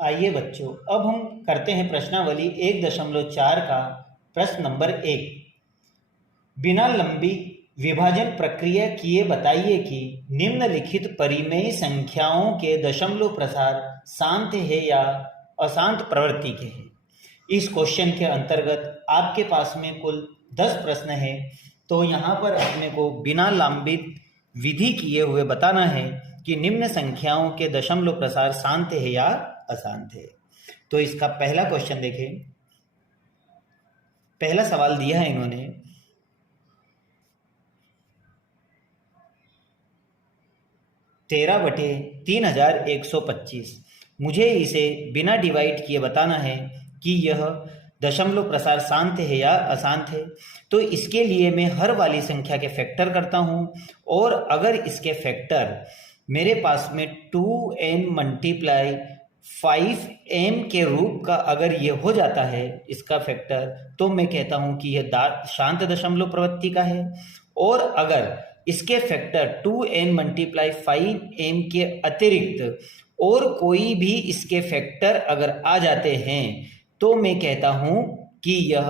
आइए बच्चों, अब हम करते हैं प्रश्नावली 1.4 का प्रश्न नंबर 1। बिना लंबी विभाजन प्रक्रिया किए बताइए कि निम्नलिखित परिमेय संख्याओं के दशमलव प्रसार शांत है या अशांत प्रवृत्ति के हैं। इस क्वेश्चन के अंतर्गत आपके पास में कुल 10 प्रश्न हैं, तो यहाँ पर अपने को बिना लंबित विधि किए हुए बताना है कि निम्न संख्याओं के दशमलव प्रसार शांत है या अशांत है। तो इसका पहला क्वेश्चन देखें। पहला सवाल दिया है इन्होंने 13/3125। मुझे इसे बिना डिवाइड किए बताना है कि यह दशमलव प्रसार शांत है या अशांत है। तो इसके लिए मैं हर वाली संख्या के फैक्टर करता हूं, और अगर इसके फैक्टर मेरे पास में 2n × 5m के रूप का अगर ये हो जाता है इसका फैक्टर, तो मैं कहता हूं कि यह शांत दशमलव प्रवृत्ति का है। और अगर इसके फैक्टर 2n × 5m के अतिरिक्त और कोई भी इसके फैक्टर अगर आ जाते हैं, तो मैं कहता हूं कि यह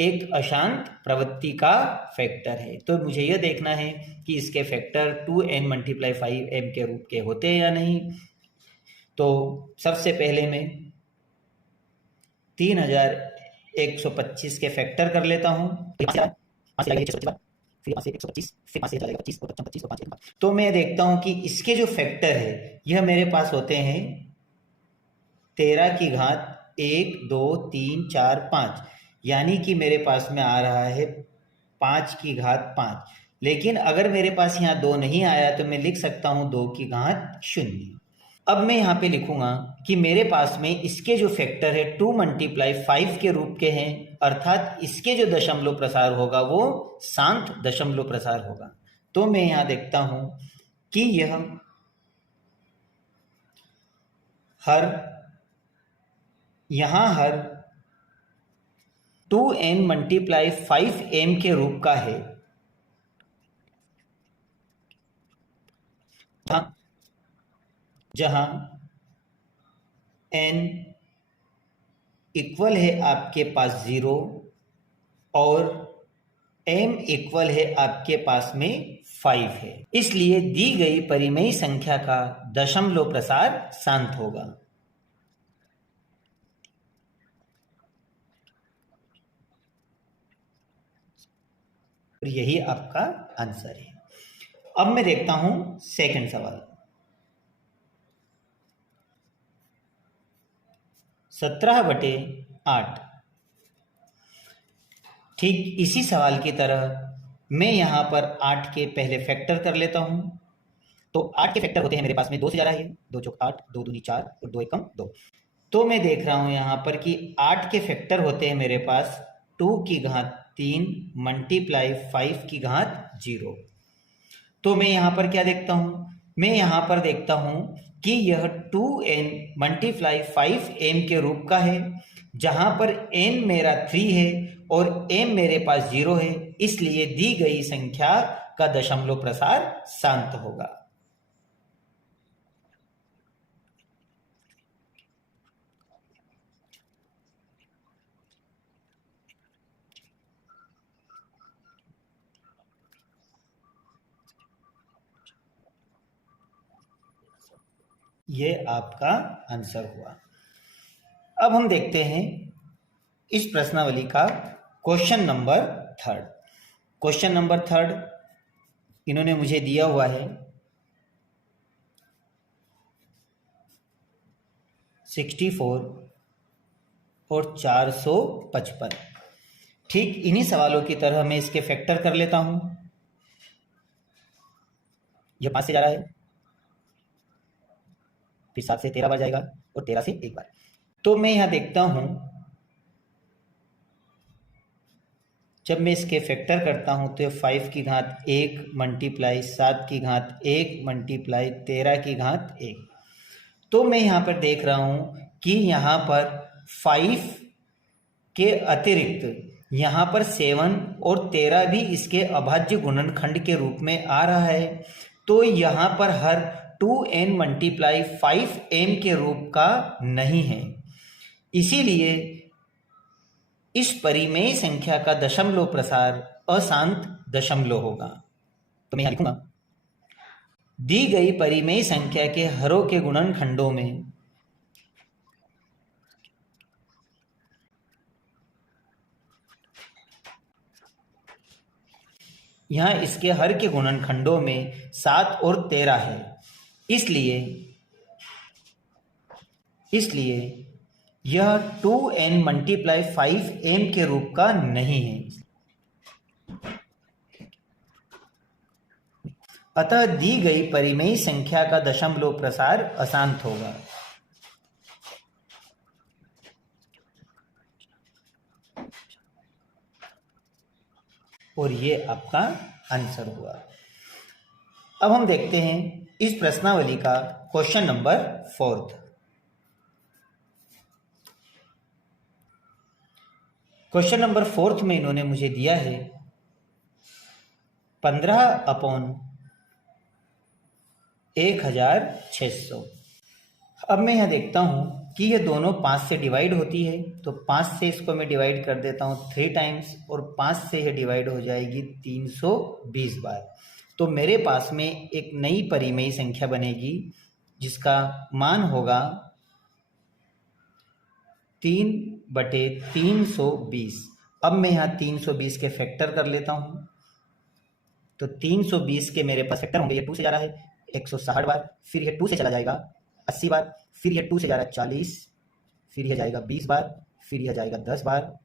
एक अशांत प्रवृत्ति का फैक्टर है। तो मुझे यह देखना है कि इसके फैक्टर 2n × 5m के रूप के होते हैं या नहीं। तो सबसे पहले मैं 3125 के फैक्टर कर लेता हूं। तो मैं देखता हूं कि इसके जो फैक्टर है यह मेरे पास होते हैं 13 की घात 1 2 3 4 5, यानी कि मेरे पास में आ रहा है 5 की घात 5। लेकिन अगर मेरे पास यहाँ 2 नहीं आया तो मैं लिख सकता हूँ 2 की घात 0। अब मैं यहाँ पे लिखूंगा कि मेरे पास में इसके जो फैक्टर है 2 × 5 के रूप के हैं, अर्थात इसके जो दशमलव प्रसार होगा वो शांत दशमलव प्रसार होगा। तो मैं यहाँ देखता हूं कि यह हर 2n × 5m के रूप का है, जहां n इक्वल है आपके पास 0 और m इक्वल है आपके पास में 5 है। इसलिए दी गई परिमेय संख्या का दशमलव प्रसार शांत होगा। और यही आपका आंसर है। अब मैं देखता हूं सेकंड सवाल। 17/8। ठीक इसी सवाल की तरह मैं यहां पर 8 के पहले फैक्टर कर लेता हूं। तो 8 के फैक्टर होते हैं मेरे पास में 2 से जा रहा है, 2 × 8, 2 × 4 और 2 × 2। तो मैं देख रहा हूं यहां पर कि 8 के फैक्टर होते हैं मेरे पास 2 की घात 3 × 5 की घात 0। तो मैं यहां पर क्या देखता हूं? मैं यहां पर देखता हूं कि यह 2n × 5m के रूप का है, जहां पर n मेरा 3 है और m मेरे पास 0 है। इसलिए दी गई संख्या का दशमलव प्रसार शांत होगा। ये आपका आंसर हुआ। अब हम देखते हैं इस प्रश्नावली का क्वेश्चन नंबर 3। क्वेश्चन नंबर 3 इन्होंने मुझे दिया हुआ है 64 और 455। ठीक इन्हीं सवालों की तरह मैं इसके फैक्टर कर लेता हूं। यह 5 से जा रहा है, फिर 7 से 13 बार जाएगा और 13 से 1 बार। तो मैं यहां देखता हूं, जब मैं इसके फैक्टर करता हूं तो 5 की घात 1 × 7 की घात 1 × 13 की घात 1। तो मैं यहां पर देख रहा हूं कि यहां पर 5 के अतिरिक्त यहां पर 7 और 13 भी इसके अभाज्य गुणनखंड के रूप में आ रहा है। तो यहां पर हर 2n मल्टीप्लाई 5m के रूप का नहीं है, इसीलिए इस परिमेय संख्या का दशमलव प्रसार अशांत दशमलव होगा। तो मैं यहां लिखूंगा, दी गई परिमेय संख्या के हरों के गुणनखंडों में यहाँ इसके हर के गुणनखंडों में 7 और 13 है, इसलिए यह 2n मल्टीप्लाई 5m के रूप का नहीं है। अतः दी गई परिमेय संख्या का दशमलव प्रसार अशांत होगा। और ये आपका आंसर हुआ। अब हम देखते हैं इस प्रश्नावली का क्वेश्चन नंबर 4। क्वेश्चन नंबर 4 में इन्होंने मुझे दिया है 15/1600। अब मैं यहां देखता हूं कि ये दोनों 5 से डिवाइड होती है, तो 5 से इसको मैं डिवाइड कर देता हूँ 3 टाइम्स, और 5 से ये डिवाइड हो जाएगी 320 बार। तो मेरे पास में एक नई परिमेय संख्या बनेगी जिसका मान होगा 3/320। अब मैं यहाँ 320 के फैक्टर कर लेता हूँ, तो 320 के मेरे पास फैक्टर होंगे, ये 2 से जा रहा है 160 बार, फिर ये 2 से चला जाएगा 80 बार, फिर ये 2 से जा रहा है 40, फिर यह जाएगा 20 बार, फिर यह जाएगा 10 बार,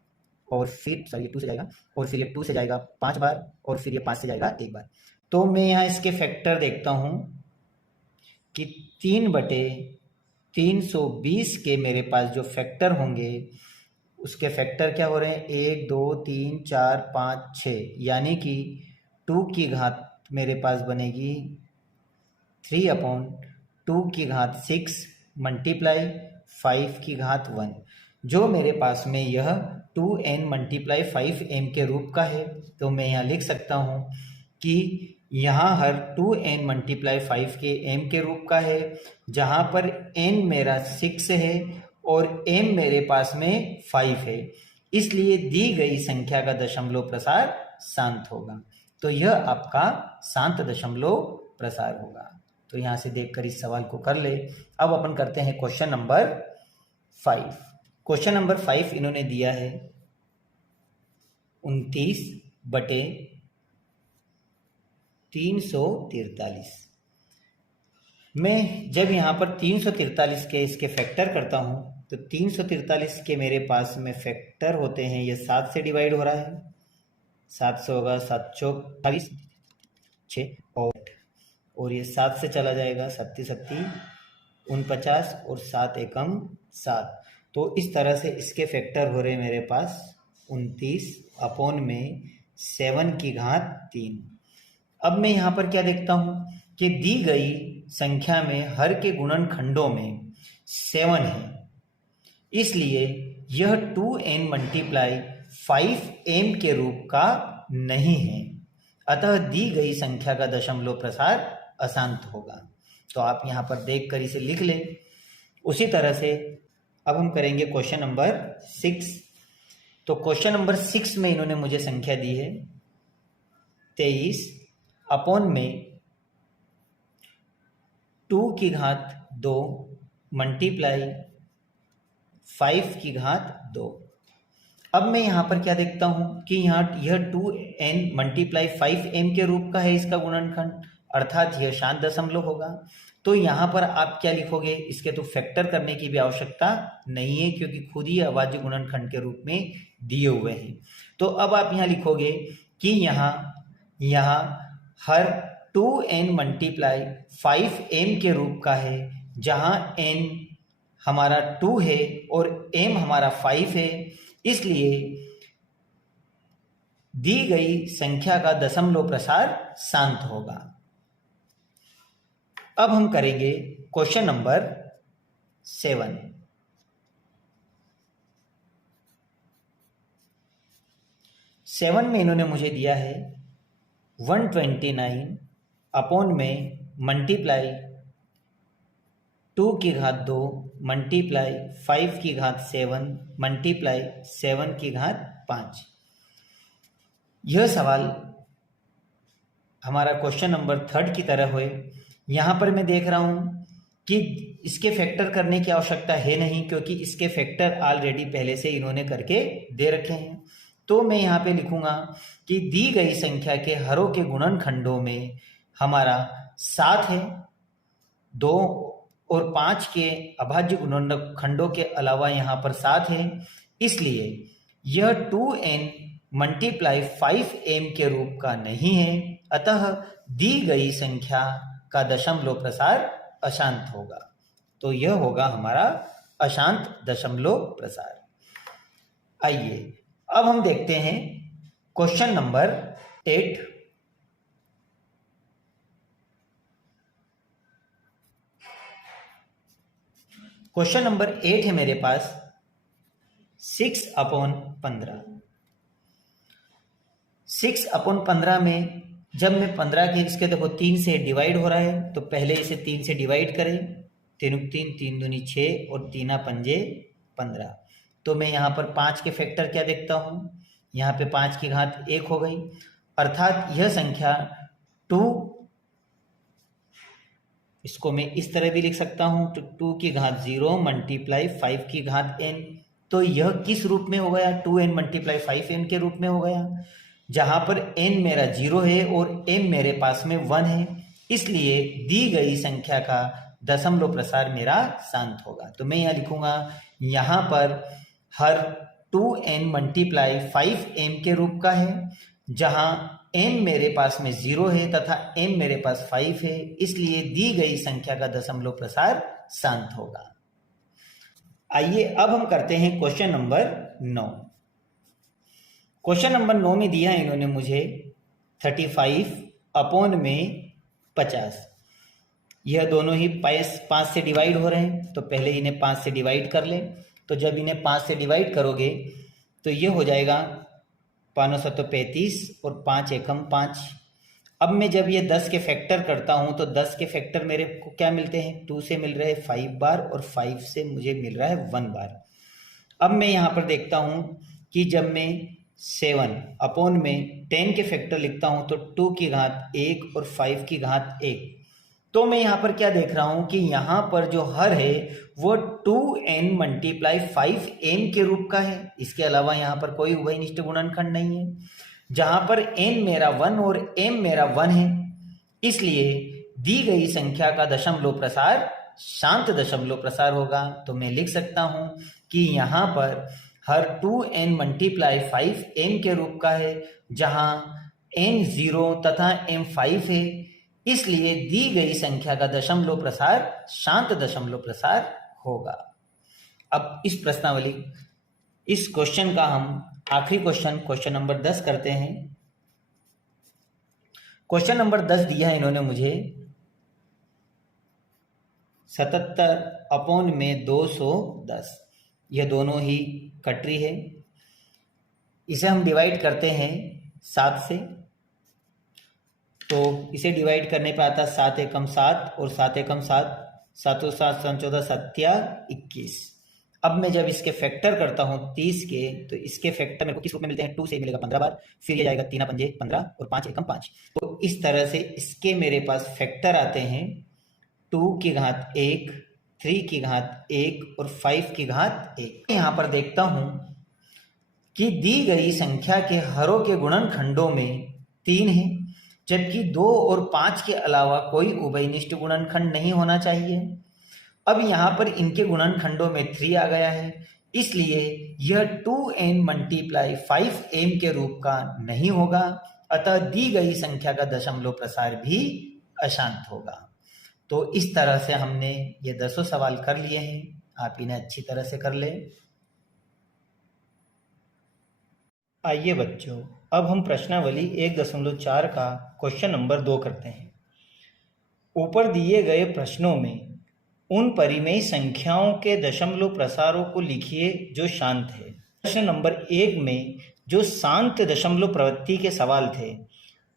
और फिर सॉरी 2 से जाएगा, और फिर ये 2 से जाएगा 5 बार, और फिर ये 5 से जाएगा 1 बार। तो मैं यहाँ इसके फैक्टर देखता हूँ कि 3/320 के मेरे पास जो फैक्टर होंगे उसके फैक्टर क्या हो रहे हैं, 1 2 3 4 5 6, यानी कि 2 की घात मेरे पास बनेगी 3/2 मल्टीप्लाई 5 की घात 1, जो मेरे पास में यह 2n मल्टीप्लाई 5m के रूप का है। तो मैं यहाँ लिख सकता हूँ कि यहाँ हर 2n मल्टीप्लाई 5 के m के रूप का है, जहाँ पर n मेरा 6 है और m मेरे पास में 5 है, इसलिए दी गई संख्या का दशमलव प्रसार शांत होगा। तो यह आपका शांत दशमलव प्रसार होगा। तो यहाँ से देखकर इस सवाल को कर ले। अब अपन करते हैं क्वेश्चन नंबर 5। क्वेश्चन नंबर 5 इन्होंने दिया है 29/343। मैं जब यहाँ पर 343 के इसके फैक्टर करता हूँ, तो 343 के मेरे पास में फैक्टर होते हैं, ये 7 से डिवाइड हो रहा है, 7 से होगा 7 चौक 28 6 और ये 7 से चला जाएगा 7 7 49 और 7 एकम 7। तो इस तरह से इसके फैक्टर हो रहे मेरे पास 29/7 की घात 3। अब मैं यहाँ पर क्या देखता हूँ कि दी गई संख्या में हर के गुणनखंडों में 7 है, इसलिए यह 2n मल्टीप्लाई 5m के रूप का नहीं है, अतः दी गई संख्या का दशमलव प्रसार अशांत होगा। तो आप यहाँ पर देखकर इसे लिख लें। उसी तरह से अब हम करेंगे क्वेश्चन नंबर 6। तो क्वेश्चन नंबर 6 में इन्होंने मुझे संख्या दी है 23/2 की घात 2 मल्टीप्लाई 5 की घात 2। अब मैं यहाँ पर क्या देखता हूँ कि यहाँ यह 2n मल्टीप्लाई 5m के रूप का है इसका गुणनखंड, अर्थात यह शांत दशमलव होगा। तो यहाँ पर आप क्या लिखोगे, इसके तो फैक्टर करने की भी आवश्यकता नहीं है क्योंकि खुद ही अभाज्य गुणनखंड के रूप में दिए हुए हैं। तो अब आप यहाँ लिखोगे कि यहाँ हर 2n मल्टीप्लाई 5m के रूप का है, जहाँ n हमारा 2 है और m हमारा 5 है, इसलिए दी गई संख्या का दशमलव प्रसार शांत होगा। अब हम करेंगे क्वेश्चन नंबर 7। सेवन में इन्होंने मुझे दिया है 129 अपॉन में मल्टीप्लाई 2 की घात 2 मल्टीप्लाई 5 की घात 7 मल्टीप्लाई 7 की घात 5। यह सवाल हमारा क्वेश्चन नंबर 3 की तरह हुए। यहाँ पर मैं देख रहा हूँ कि इसके फैक्टर करने की आवश्यकता है नहीं, क्योंकि इसके फैक्टर ऑलरेडी पहले से इन्होंने करके दे रखे हैं। तो मैं यहाँ पे लिखूंगा कि दी गई संख्या के हरों के गुणनखंडों में हमारा 7 है, 2 और 5 के अभाज्य गुणनखंडों के अलावा यहाँ पर 7 है, इसलिए यह 2n मल्टीप्लाई 5m के रूप का नहीं है। अतः दी गई संख्या का दशमलव प्रसार अशांत होगा। तो यह होगा हमारा अशांत दशमलव प्रसार। आइए अब हम देखते हैं क्वेश्चन नंबर 8। क्वेश्चन नंबर 8 है मेरे पास 6/15। 6/15 में जब मैं 15 के इसके देखो 3 से डिवाइड हो रहा है, तो पहले इसे 3 से डिवाइड करें। 3 3 3 दूनी 6 और 3 पंजे 15। तो मैं यहाँ पर 5 के फैक्टर क्या देखता हूँ, यहाँ पे 5 की घात 1 हो गई, अर्थात यह संख्या 2, इसको मैं इस तरह भी लिख सकता हूँ, तो 2 की घात 0 मल्टीप्लाई 5 की घात n। तो यह किस रूप में हो गया, 2n मल्टीप्लाई 5n के रूप में हो गया, जहां पर n मेरा 0 है और m मेरे पास में 1 है, इसलिए दी गई संख्या का दशमलव प्रसार मेरा शांत होगा। तो मैं यहाँ लिखूंगा, यहाँ पर हर 2n मल्टीप्लाई 5m के रूप का है, जहां n मेरे पास में 0 है तथा m मेरे पास 5 है, इसलिए दी गई संख्या का दशमलव प्रसार शांत होगा। आइए अब हम करते हैं क्वेश्चन नंबर 9। क्वेश्चन नंबर 9 में दिया है इन्होंने मुझे 35/50। यह दोनों ही 5 से डिवाइड हो रहे हैं, तो पहले इन्हें 5 से डिवाइड कर लें। तो जब इन्हें 5 से डिवाइड करोगे तो ये हो जाएगा 535 और 5 एकम 5। अब मैं जब ये 10 के फैक्टर करता हूँ तो 10 के फैक्टर मेरे को क्या मिलते हैं, 2 से मिल रहे हैं 5 बार और 5 से मुझे मिल रहा है 1 बार। अब मैं यहाँ पर देखता हूँ कि जब मैं 7 में 10 के फैक्टर लिखता हूँ तो 2 की घात 1 और 5 की घात 1। तो मैं यहाँ पर क्या देख रहा हूँ कि यहाँ पर जो हर है वो 2n मल्टीप्लाई 5m के रूप का है, इसके अलावा यहाँ पर कोई उभयनिष्ठ गुणनखंड नहीं है। जहाँ पर n मेरा 1 और m मेरा 1 है, इसलिए दी गई संख्या का दशमलव प्रसार शांत दशमलव प्रसार होगा। तो मैं लिख सकता हूँ कि यहाँ पर हर 2n मल्टीप्लाई 5m के रूप का है, जहाँ n 0 तथा m 5 है, इसलिए दी गई संख्या का दशमलव प्रसार शांत दशमलव प्रसार होगा। अब इस प्रश्नावली, इस क्वेश्चन का हम आखिरी क्वेश्चन नंबर 10 करते हैं। क्वेश्चन नंबर 10 दिया है इन्होंने मुझे 77/210। यह दोनों ही कटरी है, इसे हम डिवाइड करते हैं 7 से। तो इसे डिवाइड करने पे आता है 7 एकम 7 और 7 एकम 7, 7 और 7 14 7 21। अब मैं जब इसके फैक्टर करता हूँ 30 के, तो इसके फैक्टर मेरे को किस रूप में मिलते हैं, 2 से मिलेगा 15 बार, फिर ये जाएगा 3 पंजे 15 और 5 एकम 5। तो इस तरह से इसके मेरे पास फैक्टर आते हैं 2 की घात 1, 3 की घात 1 और 5 की घात 1। यहाँ पर देखता हूँ कि दी गई संख्या के हरों के गुणनखंडों में 3 है, जबकि 2 और 5 के अलावा कोई उभयनिष्ठ गुणनखंड नहीं होना चाहिए। अब यहाँ पर इनके गुणनखंडों में 3 आ गया है, इसलिए यह 2n मल्टीप्लाई 5m के रूप का नहीं होगा। अतः दी गई संख्या का दशमलव प्रसार भी अशांत होगा। तो इस तरह से हमने ये 10 सवाल कर लिए हैं, आप इन्हें अच्छी तरह से कर लें। आइए बच्चों, अब हम प्रश्नावली 1.4 का क्वेश्चन नंबर 2 करते हैं। ऊपर दिए गए प्रश्नों में उन परिमेय संख्याओं के दशमलव प्रसारों को लिखिए जो शांत है। प्रश्न नंबर 1 में जो शांत दशमलव प्रवृत्ति के सवाल थे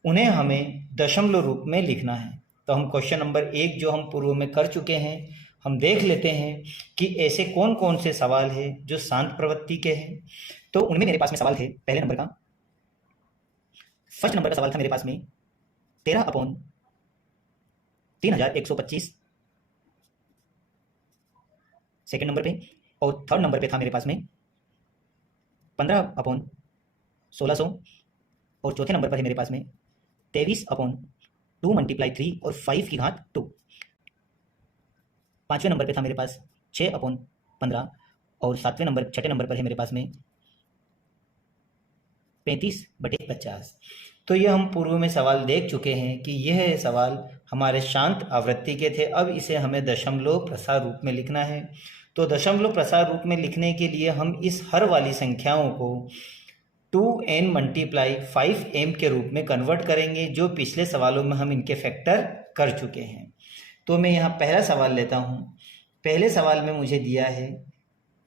उन्हें हमें दशमलव रूप में लिखना है। तो हम क्वेश्चन नंबर 1 जो हम पूर्व में कर चुके हैं, हम देख लेते हैं कि ऐसे कौन कौन से सवाल है जो शांत प्रवृत्ति के हैं। तो उनमें मेरे पास में सवाल थे पहले नंबर का, फर्स्ट नंबर का सवाल था मेरे पास में 13/3125 सेकेंड नंबर पे, और थर्ड नंबर पे था मेरे पास में 15/1600, और चौथे नंबर पर है मेरे पास में 23/2 मल्टीप्लाई 3 और 5 की घात 2। पांचवें नंबर पे था मेरे पास 6/15, और छठे नंबर पर है मेरे पास में 35/50। तो ये हम पूर्व में सवाल देख चुके हैं कि यह सवाल हमारे शांत आवृत्ति के थे। अब इसे हमें दशमलव प्रसार रूप में लिखना है। तो दशमलव प्रसार रूप में लिखने के लिए हम इस हर वाली संख्याओं को 2n मल्टीप्लाई 5m के रूप में कन्वर्ट करेंगे, जो पिछले सवालों में हम इनके फैक्टर कर चुके हैं। तो मैं यहाँ पहला सवाल लेता हूँ। पहले सवाल में मुझे दिया है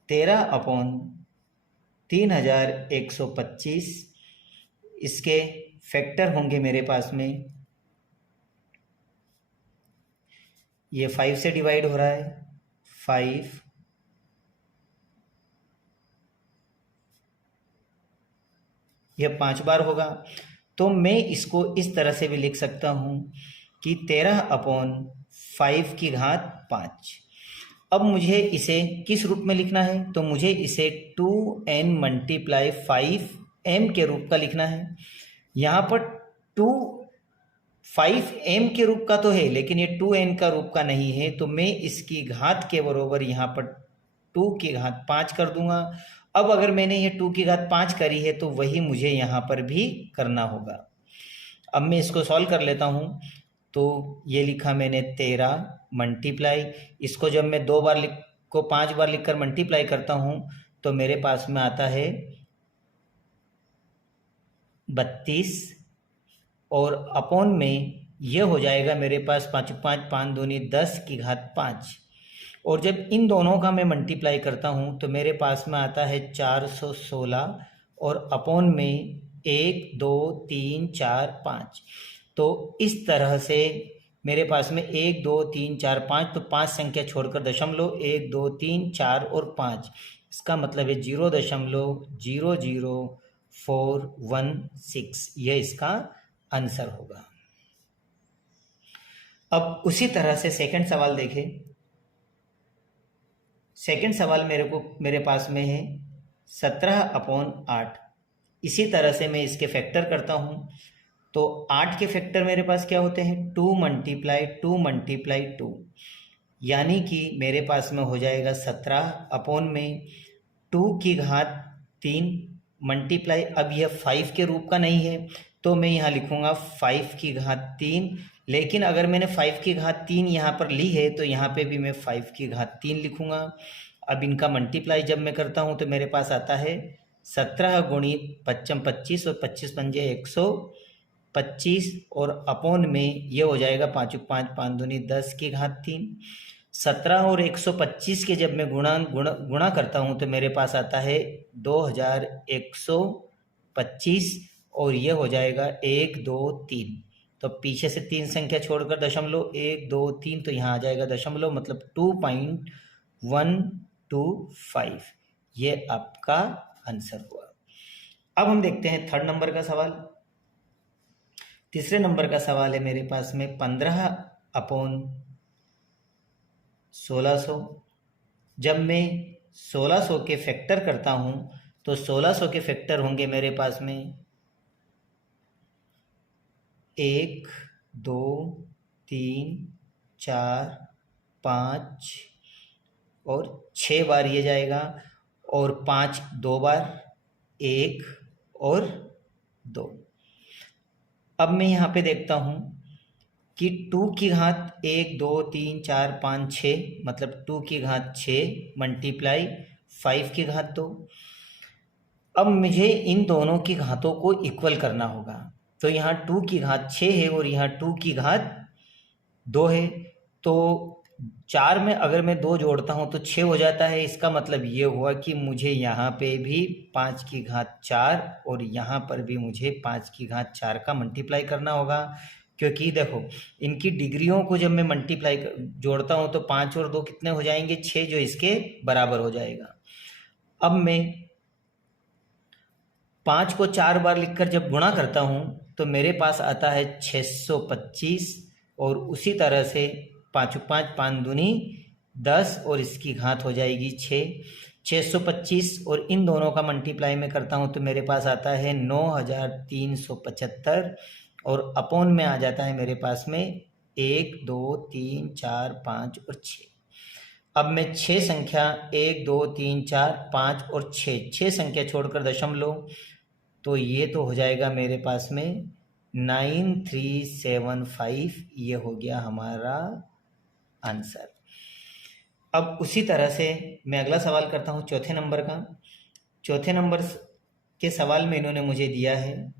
13/3125, इसके फैक्टर होंगे मेरे पास में, ये 5 से डिवाइड हो रहा है, 5, यह 5 बार होगा। तो मैं इसको इस तरह से भी लिख सकता हूँ कि 13/5 की घात 5। अब मुझे इसे किस रूप में लिखना है? तो मुझे इसे 2n मल्टीप्लाई 5m के रूप का लिखना है। यहाँ पर 5m के रूप का तो है, लेकिन ये 2n का रूप का नहीं है, तो मैं इसकी घात के बराबर यहाँ पर 2 की घात 5 कर दूंगा। अब अगर मैंने ये 2 की घात 5 करी है तो वही मुझे यहाँ पर भी करना होगा। अब मैं इसको सॉल्व कर लेता हूँ। तो ये लिखा मैंने 13 मल्टीप्लाई, इसको जब मैं 2 बार 5 बार लिखकर मल्टीप्लाई करता हूँ तो मेरे पास में आता है 32, और अपॉन में ये हो जाएगा मेरे पास 5 5 5 दूनी 10 की घात 5। और जब इन दोनों का मैं मल्टीप्लाई करता हूँ तो मेरे पास में आता है 416, और अपॉन में 1 2 3 4 5। तो इस तरह से मेरे पास में 1 2 3 4 5, तो 5 संख्या छोड़कर दशमलव 1 2 3 4 और 5, इसका मतलब है 0.00416, यह इसका आंसर होगा। अब उसी तरह से सेकंड सवाल देखें। सेकंड सवाल मेरे पास में है 17/8। इसी तरह से मैं इसके फैक्टर करता हूँ। तो 8 के फैक्टर मेरे पास क्या होते हैं? 2 मल्टीप्लाई 2 मल्टीप्लाई 2, यानी कि मेरे पास में हो जाएगा 17 अपॉन में 2 की घात 3 मल्टीप्लाई, अब यह 5 के रूप का नहीं है तो मैं यहाँ लिखूँगा 5 की घात 3। लेकिन अगर मैंने 5 की घात 3 यहाँ पर ली है तो यहाँ पे भी मैं 5 की घात 3 लिखूँगा। अब इनका मल्टीप्लाई जब मैं करता हूँ तो मेरे पास आता है 17 गुणी 5 25, और 25 पंजे 125, और अपॉन में ये हो जाएगा 5 5 5 दूनी 10 की घात 3। 17 और 125 के जब मैं गुणा करता हूँ तो मेरे पास आता है 2125, और ये हो जाएगा 1 2 3। तो पीछे से 3 संख्या छोड़कर दशमलव 1 2 3, तो यहाँ आ जाएगा दशमलव, मतलब 2.125, ये आपका आंसर हुआ। अब हम देखते हैं थर्ड नंबर का सवाल। तीसरे नंबर का सवाल है मेरे पास में 15/1600। जब मैं 1600 के फैक्टर करता हूँ तो 1600 के फैक्टर होंगे मेरे पास में 1 2 3 4 5 और 6 बार ये जाएगा, और 5 2 बार, 1 और 2। अब मैं यहाँ पे देखता हूँ कि 2 की घात 1 2 3 4 5 6, मतलब 2 की घात 6 मल्टीप्लाई 5 की घात 2। अब मुझे इन दोनों की घातों को इक्वल करना होगा। तो यहाँ 2 की घात 6 है और यहाँ 2 की घात 2 है। तो 4 में अगर मैं 2 जोड़ता हूँ तो 6 हो जाता है। इसका मतलब ये हुआ कि मुझे यहाँ पे भी 5 की घात 4 और यहाँ पर भी मुझे 5 की घात 4 का मल्टीप्लाई करना होगा। क्योंकि देखो इनकी डिग्रियों को जब मैं मल्टीप्लाई जोड़ता हूँ तो 5 और 2 कितने हो जाएंगे, 6, जो इसके बराबर हो जाएगा। अब मैं 5 को 4 बार लिखकर जब गुणा करता हूँ तो मेरे पास आता है 625, और उसी तरह से 5 5 5 दूनी 10 और इसकी घात हो जाएगी 625, और इन दोनों का मल्टीप्लाई में करता हूँ तो मेरे पास आता है 9375, और अपॉन में आ जाता है मेरे पास में 1 2 3 4 5 और 6। अब मैं 6 संख्या 1 2 3 4 5 और 6 संख्या छोड़कर दशमलव, तो ये तो हो जाएगा मेरे पास में 9375, ये हो गया हमारा आंसर। अब उसी तरह से मैं अगला सवाल करता हूँ चौथे नंबर का। चौथे नंबर के सवाल में इन्होंने मुझे दिया है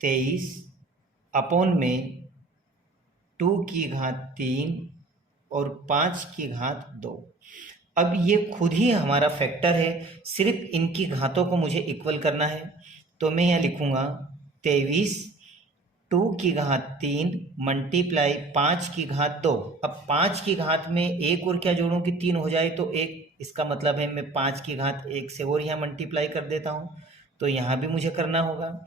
23 अपॉन में 2 की घात 3 और 5 की घात 2। अब ये खुद ही हमारा फैक्टर है, सिर्फ इनकी घातों को मुझे इक्वल करना है। तो मैं यहाँ लिखूँगा 23 2 की घात 3 मल्टीप्लाई 5 की घात 2। अब 5 की घात में एक और क्या जोड़ूं कि 3 हो जाए तो एक, इसका मतलब है मैं 5 की घात 1 से और यहाँ मल्टीप्लाई कर देता हूँ, तो यहाँ भी मुझे करना होगा।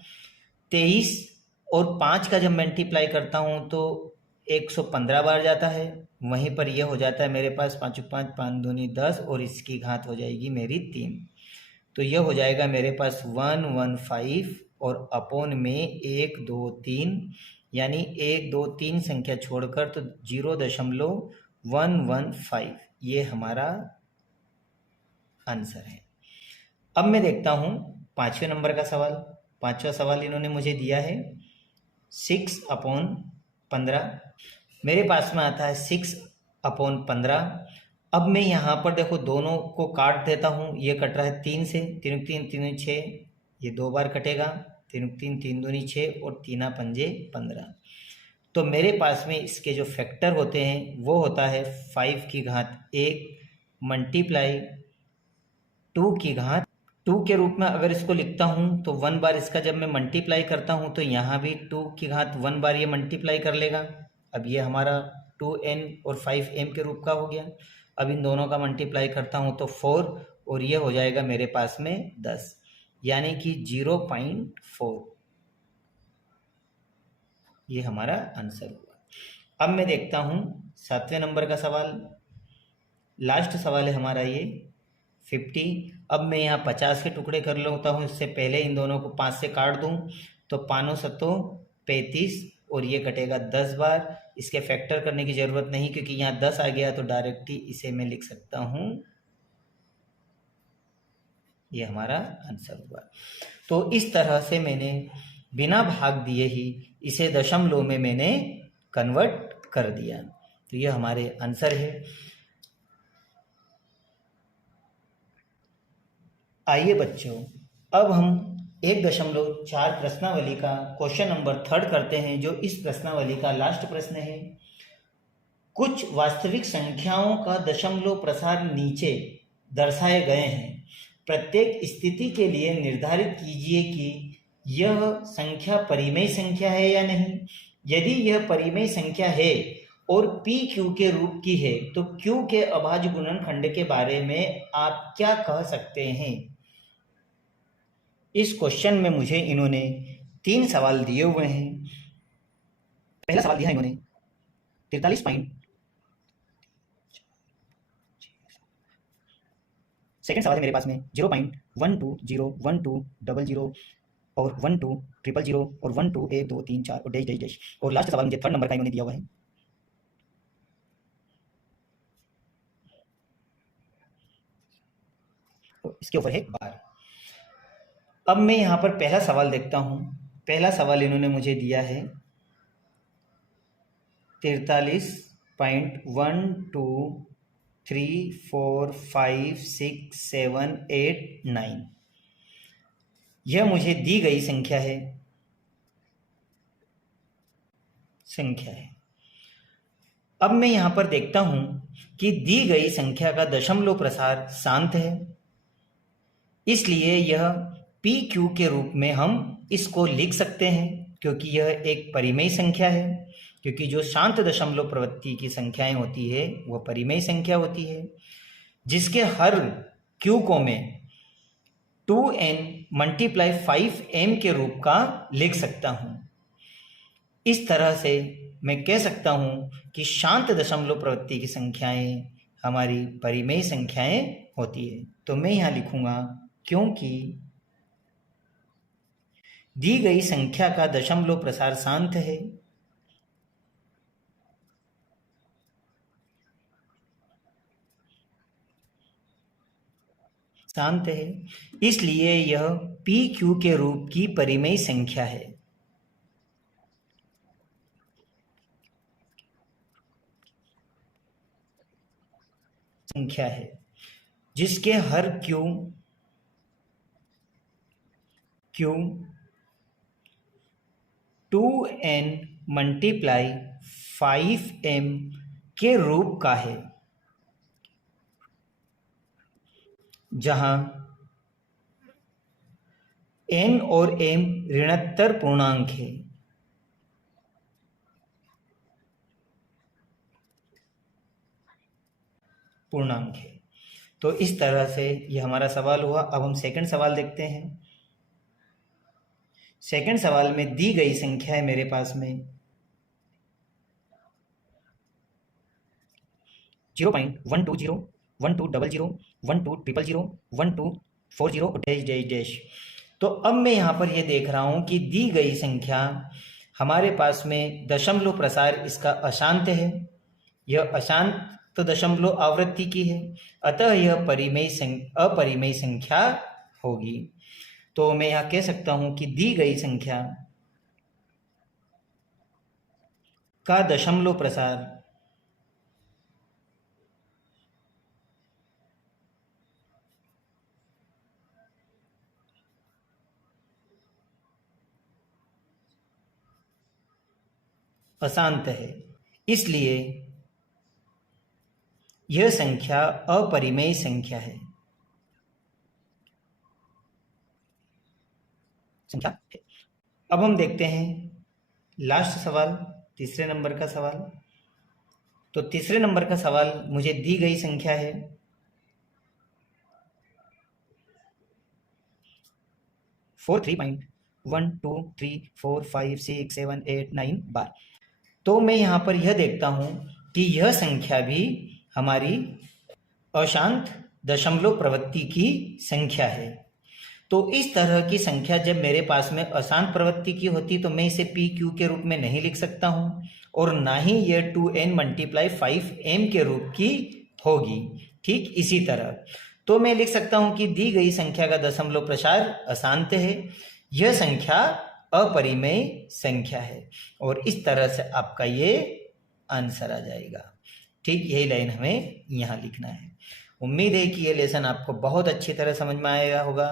23 और 5 का जब मल्टीप्लाई करता हूँ तो 115 बार जाता है, वहीं पर यह हो जाता है मेरे पास 5 5 5 दूनी 10 और इसकी घात हो जाएगी मेरी 3। तो यह हो जाएगा मेरे पास 115 और अपॉन में 1 2 3, यानी 1 2 3 संख्या छोड़कर तो 0.115, ये हमारा आंसर है। अब मैं देखता हूँ 5वें नंबर का सवाल। 5वां सवाल इन्होंने मुझे दिया है 6/15। मेरे पास में आता है 6/15। अब मैं यहाँ पर देखो दोनों को काट देता हूँ, ये कट रहा है 3 से, 3 3 3 6, ये 2 बार कटेगा, 3 3 3 दूनी 6 और 3 पंजे 15। तो मेरे पास में इसके जो फैक्टर होते हैं वो होता है 5 की घात 1 मल्टीप्लाई 2 की घात 2 के रूप में अगर इसको लिखता हूँ तो 1 बार इसका जब मैं मल्टीप्लाई करता हूँ तो यहाँ भी 2 की घात 1 बार ये मल्टीप्लाई कर लेगा। अब ये हमारा 2n और 5m के रूप का हो गया। अब इन दोनों का मल्टीप्लाई करता हूँ तो 4, और ये हो जाएगा मेरे पास में 10, यानी कि 0.4, ये हमारा आंसर हुआ। अब मैं देखता हूँ 7वें नंबर का सवाल, लास्ट सवाल है हमारा ये 50। अब मैं यहाँ 50 के टुकड़े कर लेता हूँ, इससे पहले इन दोनों को 5 से काट दूँ तो 5 7 35 और ये कटेगा 10 बार। इसके फैक्टर करने की ज़रूरत नहीं क्योंकि यहाँ 10 आ गया तो डायरेक्ट ही इसे मैं लिख सकता हूँ, ये हमारा आंसर हुआ। तो इस तरह से मैंने बिना भाग दिए ही इसे दशमलव में मैंने कन्वर्ट कर दिया। तो ये हमारे आंसर है। आइए बच्चों, अब हम 1.4 प्रश्नावली का क्वेश्चन नंबर 3 करते हैं, जो इस प्रश्नावली का लास्ट प्रश्न है। कुछ वास्तविक संख्याओं का दशमलव प्रसार नीचे दर्शाए गए हैं। प्रत्येक स्थिति के लिए निर्धारित कीजिए कि यह संख्या परिमेय संख्या है या नहीं। यदि यह परिमेय संख्या है और p q के रूप की है तो q के अभाज्य गुणनखंड के बारे में आप क्या कह सकते हैं। इस क्वेश्चन में मुझे इन्होंने 3 सवाल दिए हुए हैं। पहला सवाल दिया है इन्होंने 43 पॉइंट, सेकंड सवाल है मेरे पास में 0.12012000 और 12000 और 12823 और डैश डैश डैश, और लास्ट सवाल मुझे 3rd नंबर का इन्होंने दिया हुआ है। तो इसके ऊपर है बार। अब मैं यहाँ पर पहला सवाल देखता हूँ। पहला सवाल इन्होंने मुझे दिया है 43.12345678 यह मुझे दी गई संख्या है। अब मैं यहाँ पर देखता हूँ कि दी गई संख्या का दशमलव प्रसार शांत है, इसलिए यह PQ के रूप में हम इसको लिख सकते हैं। क्योंकि यह एक परिमेय संख्या है, क्योंकि जो शांत दशमलव प्रवृत्ति की संख्याएं होती है वह परिमेय संख्या होती है, जिसके हर q को मैं 2n मल्टीप्लाई 5m के रूप का लिख सकता हूं। इस तरह से मैं कह सकता हूं कि शांत दशमलव प्रवृत्ति की संख्याएं हमारी परिमेय संख्याएं होती है। तो मैं यहां लिखूंगा क्योंकि दी गई संख्या का दशमलव प्रसार शांत है, इसलिए यह PQ के रूप की परिमेय संख्या है, जिसके हर Q 2n मल्टीप्लाई 5m के रूप का है, जहां n और m ऋणात्तर पूर्णांक है। तो इस तरह से यह हमारा सवाल हुआ। अब हम सेकंड सवाल देखते हैं। सेकंड सवाल में दी गई संख्या है मेरे पास में 0.120 1200 1200 1240 डैश डैश डैश। तो अब मैं यहाँ पर यह देख रहा हूँ कि दी गई संख्या हमारे पास में दशमलव प्रसार इसका अशांत है, यह अशांत दशमलव आवृत्ति की है, अतः यह अपरिमेय संख्या होगी। तो मैं यहाँ कह सकता हूँ कि दी गई संख्या का दशमलव प्रसार अशांत है, इसलिए यह संख्या अपरिमेय संख्या है। अब हम देखते हैं लास्ट सवाल, तीसरे नंबर का सवाल। तो तीसरे नंबर का सवाल मुझे दी गई संख्या है 43.123456789 बार। तो मैं यहाँ पर यह देखता हूँ कि यह संख्या भी हमारी अशांत दशमलव प्रवृत्ति की संख्या है। तो इस तरह की संख्या जब मेरे पास में अशांत प्रवृत्ति की होती तो मैं इसे PQ के रूप में नहीं लिख सकता हूँ, और ना ही यह 2n मल्टीप्लाई 5m के रूप की होगी। ठीक इसी तरह तो मैं लिख सकता हूँ कि दी गई संख्या का दशमलव प्रसार अशांत है, यह संख्या अपरिमेय संख्या है, और इस तरह से आपका ये आंसर आ जाएगा। ठीक यही लाइन हमें यहाँ लिखना है। उम्मीद है कि ये लेसन आपको बहुत अच्छी तरह समझ में आएगा होगा।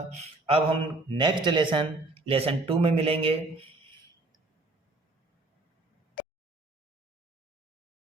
अब हम नेक्स्ट लेसन 2 में मिलेंगे।